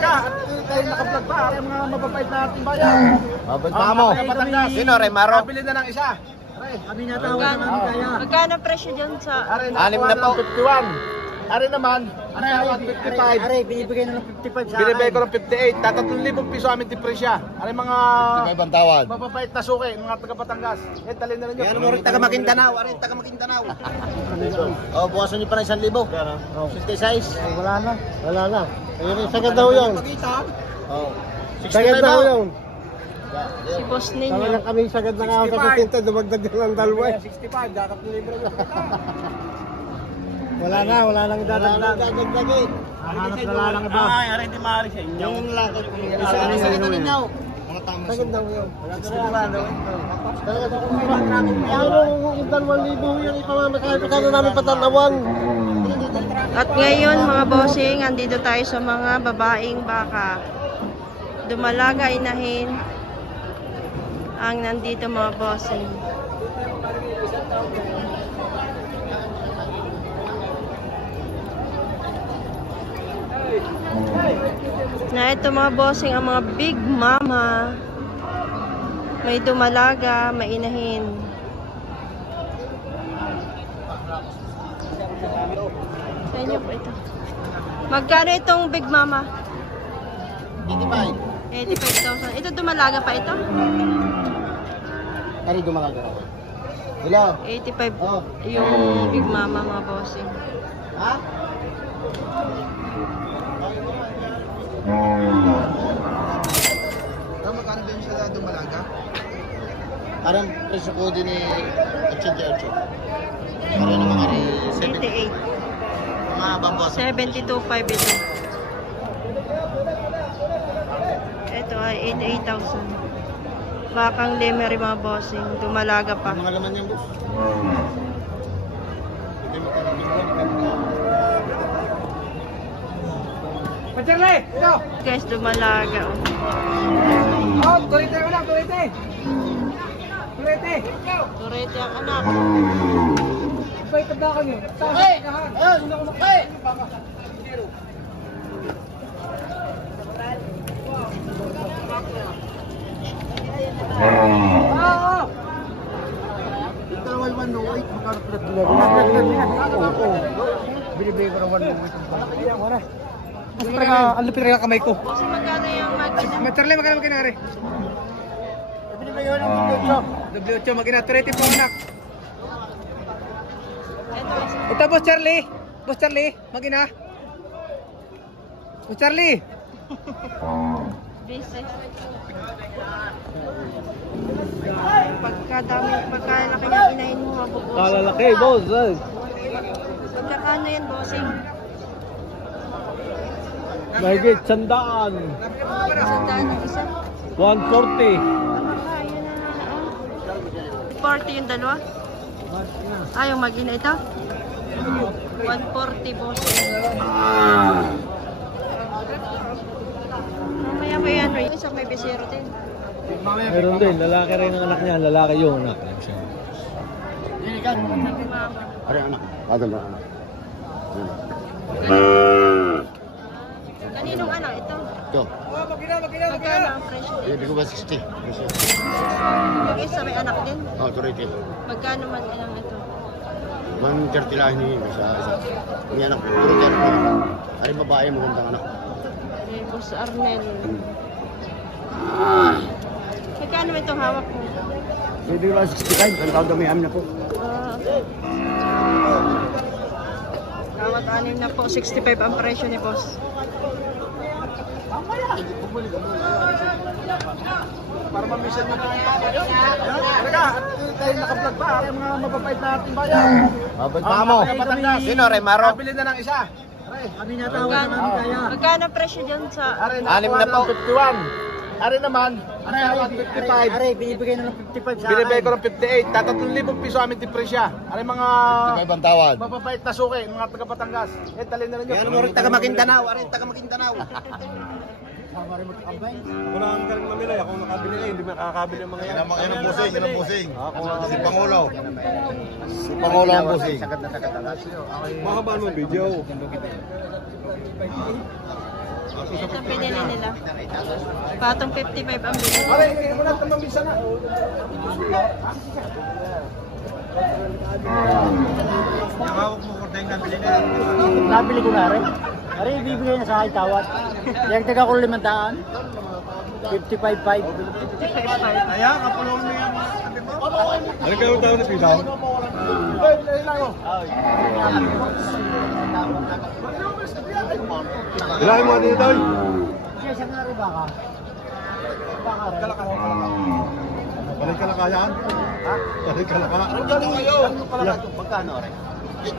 Talaga, at tayo naka-vlog pa, ang mga mababait na ating bayan. Mabait pa mo. Sino, Remaro? Kabili na ng isa. Kami natawag naman kaya. Magkano presyo dyan sa... Anim na po. 51. Ari naman, ari 55. Ari, binibigay na ng 55 sa akin. Binibigay ko ng 58. Tatatong piso amin depresya. Ari mga 55 ang tawad. mababait na suki, mga taga Batangas. Eh, talin na rin yun. Yan mo rin taga Maguindanao. Ari, taga Maguindanao. Oh, buwasan niyo pa ng 1,000. 56. Wala na. Wala na. Ayun, sagad daw yun. Oh. Sagad daw yun. Si boss ninyo. Talagang kami sagad na nga ako sa 60, dumagdag din ng dalawa. 65, dapat libre na. Wala nang dadagdag. Dadagdagin. Hanap na lang iba. Ay, ari hindi maaari sa inyo. Yung lang. Sagad na ninyo. Mga tama. Sagad daw yun. Wala daw. Talaga kung may namin. Yung 2,000 yung ipamamasahe pa sana namin patanawan. At ngayon mga bossing, andito tayo sa mga babaeng baka. Dumalaga inahin ang nandito mga bossing. Na ito mga bossing ang mga big mama. May dumalaga, may inahin. Sa inyo po ito. Magkano itong big mama? 85. 85,000. Ito dumalaga pa ito? Ari, dumalaga. Hello. 85 Oh. yung big mama mga bossing. Ha? Magkano din siya dumalaga? Parang presyo ko din ni 88. Parang naman ari 88. mga bambos. 72,500 ito. Ito ay 88,000. Bakang lemery mga bossing. Dumalaga pa. Mga laman niyan, boss. Pacharle, ito. Guys, dumalaga. Oh, turete ko lang, turete. Turete. Turete ang anak. Bay, tanda niyo. Okay. Okay. Oo. Ito na 1,108. Magkano pala tulad? Binibigay ko ng 1,108. Ayan, wala. Ang lupit rin ang kamay ko. Bossing, magkano yung magina? Pacharle, magkano magkinari? Binibigay ko ng W8, magkina. Turete po anak. Ito ay Ito, Boss Charlie. Boss Charlie, magina. Boss Charlie. busy. Pagkalaki niya inahin mo mga boss. kalalaki, boss. Pagkakano yan, bossing? Mahigit, 100. Sandaan yung isa? 140. Ah, yun na. 40 yung dalawa? Ah, yung mag-ina ito? 140 bossing. Mamaya ba yan? Yung isang may bisero din. Meron din, lalaki rin ang anak niya. Lalaki yung anak. Sabi mama. Ari anak. Ada ba anak? Kaninong anak ito? Ito. Magkano ang presyo din? Hindi ko ba 60? Presyo. Yung isa may anak din? Oh, turete. Magkano man ilang ito? 130 lang ni isa. May anak. Turete anak. Ari babae magandang anak. Eh, Boss Arnel. Magkano itong hawak mo? Hindi ko lang 65. Ang tawag na may amin na po. Kawat anim na po, 65 ang presyo ni boss. Para mamisan mo tayo. Talaga, at tayo naka-vlog pa, ang mga mababait na ating bayan. Mabait pa mo. Sino, Remaro? Kabili na ng isa. Kami natawag naman kaya. Magkano presyo dyan sa... Ari Anim na po. 51. Ari naman, ari 55. Ari, binibigay na ng 55 sa akin. Binibigay ko ng 58. Tatatong piso amin depresya. Ari mga 55 ang tawad. mababait na suki, mga taga Batangas. Eh, talin na rin yun. Yan mo rin taga Maguindanao. Ari, taga Maguindanao. Ako na ang galing mamili. Ako nakabili na, hindi makakabili ang mga yan. Yan ang busing, yan ang busing. Ako Si Pangulo. Si Pangulo ang busing. mahaba mo video. Ito ang pinili nila. Patong 55 ang binili. Pare, hindi mo na ito mamisa na. Nakawag mo kung tayong nabili na. Nabili ko na rin. Ari, ibibigay niya sa akin tawad. Yung taga ko 500. 55.5. 55. Ayan, kapulungan mo yan. Sabi mo? Ano kayo tao na pisaw? Ilahin mo dito. Siya siya nga rin baka. Baka rin. Balik ka na kaya? Ha? Balik ka na kaya? Ano kayo? Magkano rin?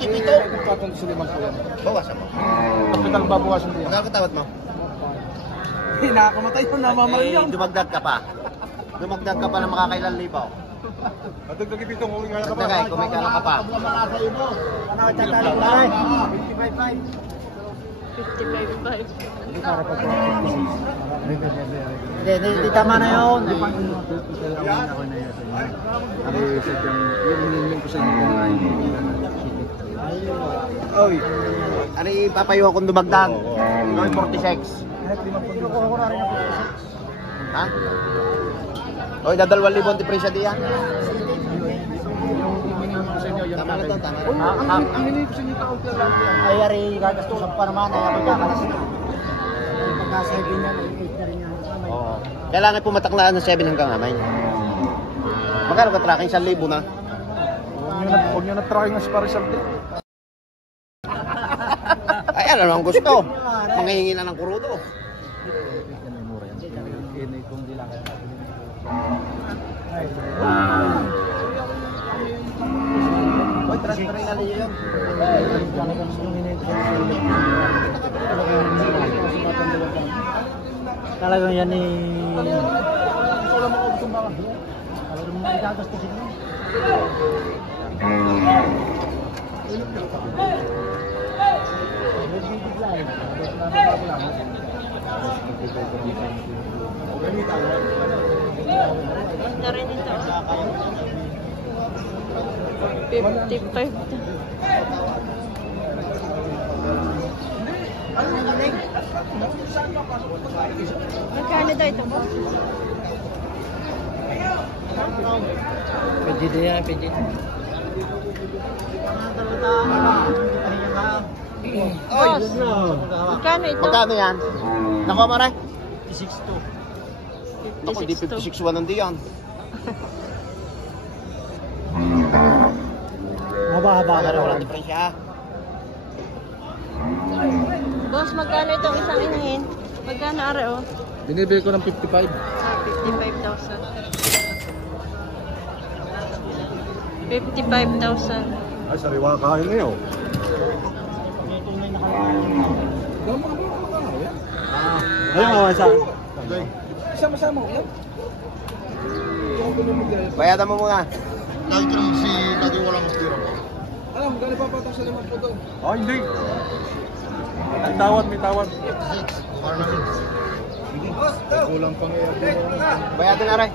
Ito. Patong suliman ko yan. Bawasan mo. Kapital babawasan mo yan. Magkakatawad mo? Nakakamatay yun, namamaril Dumagdag ka pa. Dumagdag ka pa na makakailan libaw. Patugtog ipitong uwi nga na Dagdagay, kung may kala ka pa. Nakatatalo na rin. 55.5. 55.5. Hindi tama na yun. Oy. Ano ipapayo akong dumagdag? Gawin 46. Kinukuha ko na rin ang 56. Ha? Oy, dadalawang libon ti presya diyan. Tama na to, tama na. Ang hindi ko sa inyo tao Ay, ari, gagastusan pa naman. Ay, magkakalas na. Pagka-7 yan, 8 na rin yan. Oo. Kailangan pumataklaan ng 7 hanggang amay. Magkano ka tracking? 1,000 na. Huwag nyo na tracking ang sparisal din. Ay, ano ang gusto? Manghihingi na ng kurudo. Oy, transferin na niyo yun. Talagang yan ni... Talagang mga igagastusin mo. Ganda rin ito. 55. Magkano daw ito? Pwede din yan, pwede din. Boss, magkano ito? Magkano yan? Nakuha mo rin? 56.2. Naku, di 56.1 ang diyan. Haba-haba ka Wala rin. diferensya. Boss, magkano itong isang inahin? Magkano are oh? Binibigay ko ng 55. 55,000. 55,000. Ay, sariwa kain na yun. Ayun mga sa akin. Sama-sama ko yan. Bayadan mo muna. Lagi walang mastira. Alam, gano'n papatong sa 5 doon. Oh, hindi. May tawad, may tawad. Kulang pa ngayon. Bayadan na rin.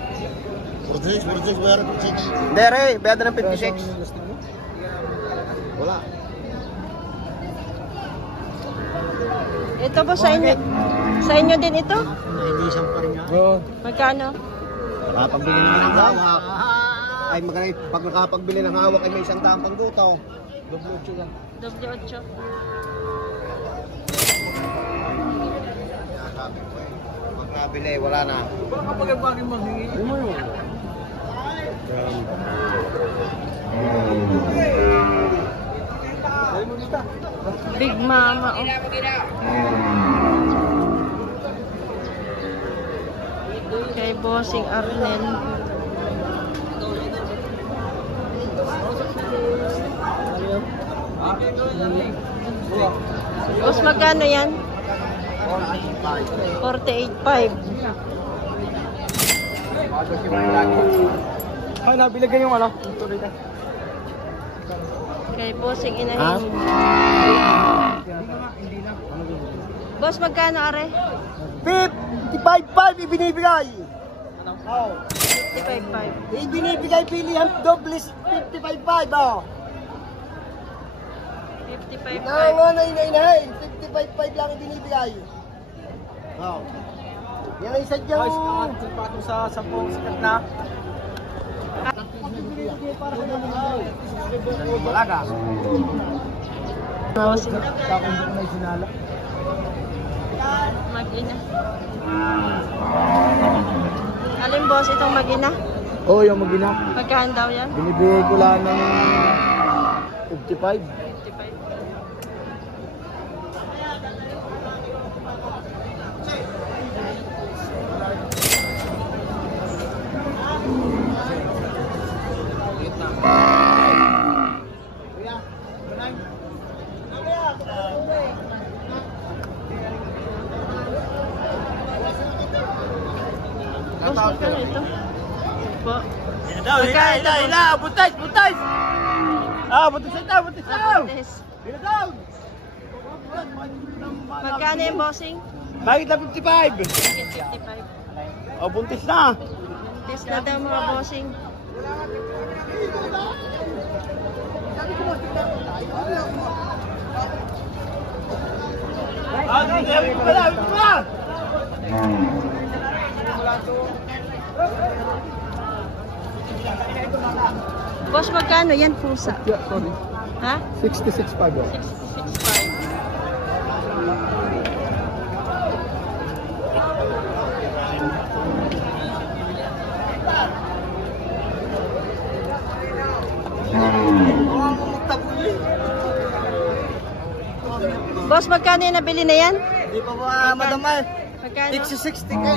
46, bayaran 46. Hindi rin, bayadan ng 56. Wala. Ito po sa inyo. Sa inyo din ito? Hindi isang pa rin nga. Magkano? Nakapagbili ng hawak. Ay, pag nakapagbili ng hawak ay may isang tampang guto. Doble 8. Pag nabili, wala na. Parang kapag ang bagay manghingi. Ano mo yun? Big Mama oh. Kay Bossing Arnel. Boss, magkano yan? 48.5. Ay, nabilagay yung ano? Kay Bossing Inahin. Boss, magkano are? 55.5 ibinibigay. Oh. 55.5. Ibinibigay pilihan doble 55.5 oh. 55.5. Nango na inahay. 55.5 lang ibinibigay. Oo. Yan ang isa dyan. Patong sa 10 sikat na. Malaga. Bossing. Tapos hindi ko na isinala. Mag-ina. Alin boss itong mag-ina? Oo, yung mag-ina. Magkano daw yan? Binibigay ko lang ng 55. 55. Boss, magkano ito? Po. Butas! Butas ito! Buntis. Magkano yung bossing? Bakit na 55? 55. Oh, buntis na! Buntis na daw mga bossing. Boss, magkano yan pusa? Yeah, sorry. Ha? 66 pa ba? 66.5. Boss, magkano yung nabili na yan? Hindi pa ba, madam ay? Magkano? 60K.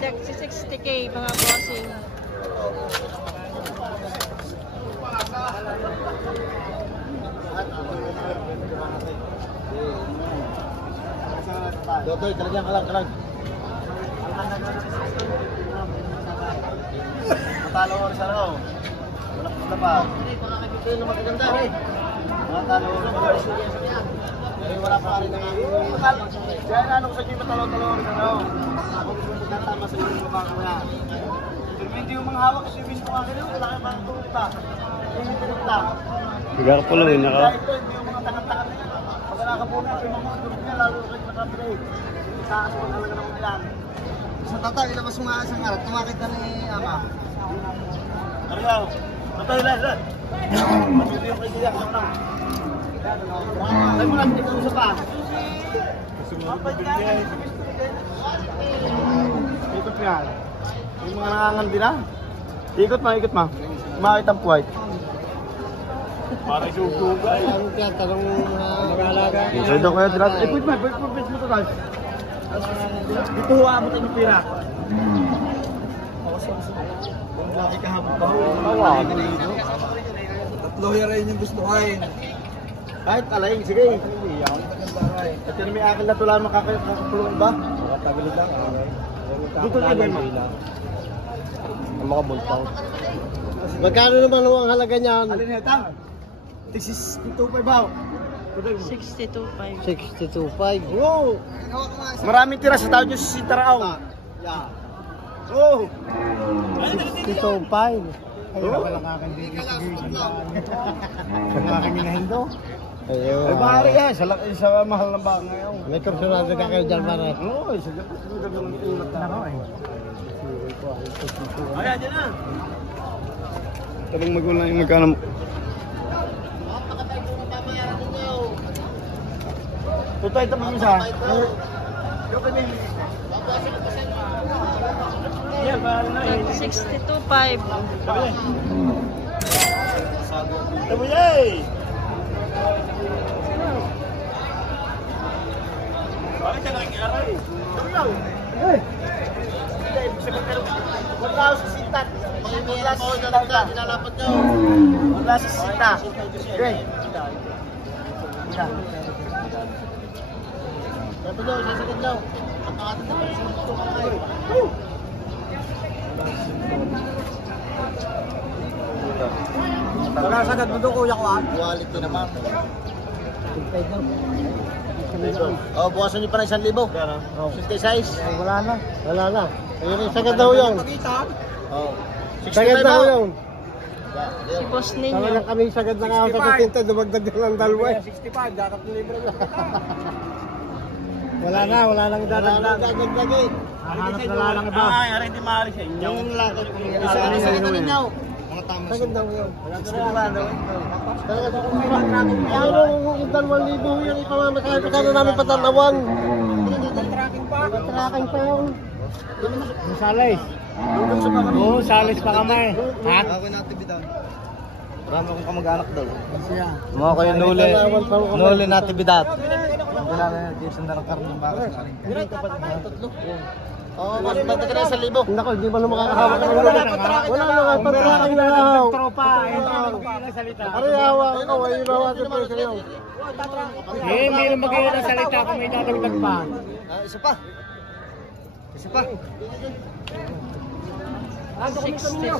60K mga bossing. Dodoy, talagyan kalag. Matalo ko sa araw. Wala pusta pa. Ito yung magaganda eh. Matalo ko sa araw. Wala pa rin nga. Kaya ano ko sa inyo matalo-talo ko sa araw. Ako gusto mo tama sa inyo mga bako na. Pero hindi yung mga hawak kasi gusto ko akin wala kang mga tulita. Hindi tulita. Higa ka pala, yun naka. Ito hindi yung mga tangat-tangat na yan. Pag nakakapunod yung mga tulita niya, lalo kayo makapilay. Sa akin mo talaga naman ilan. Sa tata, ilabas mo nga isang araw. Tumakit na ni Ama. Ariyaw. Tata, ilan. Matuloy yung kaibigan. Ano na? Ay mo natin ikaw sa pa. Ikot mo yan. Yung mga nangangandi na. Ikot ma. Makit ang puwait. Para isugtugay. Ano kaya tanong mag-aalaga? Isa daw kaya dilat. Pwede mo ito guys. Dito huwa mo tayo ng pira. Laki kahapon pa. Tatlo rin yung gusto kain. Kahit alayin, sige. At yun may akin na tulaan makakapulong ba? Makatagilid lang. Dito na ba yung ang mga bultang. Magkano naman ang halaga niyan? Alin ito? 62 ba? 62.5. 62.5. Wow! Maraming tira sa tao nyo sa Sintaraong. Oh! 62.5. Ay, wala ka kang distribution. Wala kang minahindo. Ay, maaari yan. Sa mahal ng baka ngayon. May personal na kayo dyan, pare. Oo, isa dyan. Ayan, dyan na. Tabang magulang yung magkano. Tutay ito mga isa. Yan, paano na eh. 62.5. Tamo yay! Bakit ka nakikiaray? Wala sa sintat. Wala sa sintat. Nilalapat nyo. Wala sa sintat. Okay. Dapat nyo, sasagad nyo. Ang pangatin na pala sinutukan kayo. Pagkasagad mo doon, kuya ko ah. Quality naman. Oh, bukasan niyo pa ng 1,000. 66. Wala na. Wala na. Ayun, sagad daw yun. Oh. Sagad daw yun. Si boss ninyo. Talagang kami sagad na nga sa 65. Dumagdag din ng dalawa. 65, dapat libre na. Wala nang Dadagdagin. Hanap na lang iba. Ay, hindi maaari sa inyo. Yung lakad ko. Isa na sa ito ninyo. Mga tama Sa ganda mo yun. Talaga sa kumihan namin. Ano, yung 2,000 yung ipamamakay. Pagkano namin patanawang. Tracking pa yun. Yung salis. Oo, salis pa kami. Ha? Ako yung natibitan. Marami akong kamag-anak daw. Siya. Mga ko yung nuli natividad. Wala na yung sanda ng karne ng baka sa kaling. Oo, maganda ka na 1,000. Naku, hindi ba na makakahawak? Wala na patracking na lang. Tropa, hindi salita. Ano yung hawak ko? Ay, yung hawak ko sa iyo. Hindi na magiging ng salita kung may dadagdag pa. Isa pa. Isa pa. 62.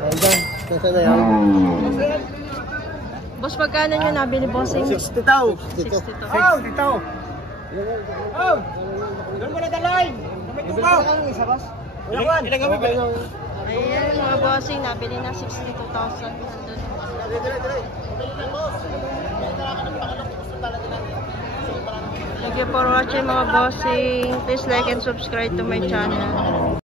Ayan, kasi na yan. Boss, magkano nyo nabili bossing? 60 tao. 62. 60 to. Doon mo na dalay. May tukaw. Isa, boss? Ilang kami ba? Ayan, mga bossing, nabili na 62,000. Thank you for watching mga bossing. Please like and subscribe to my channel.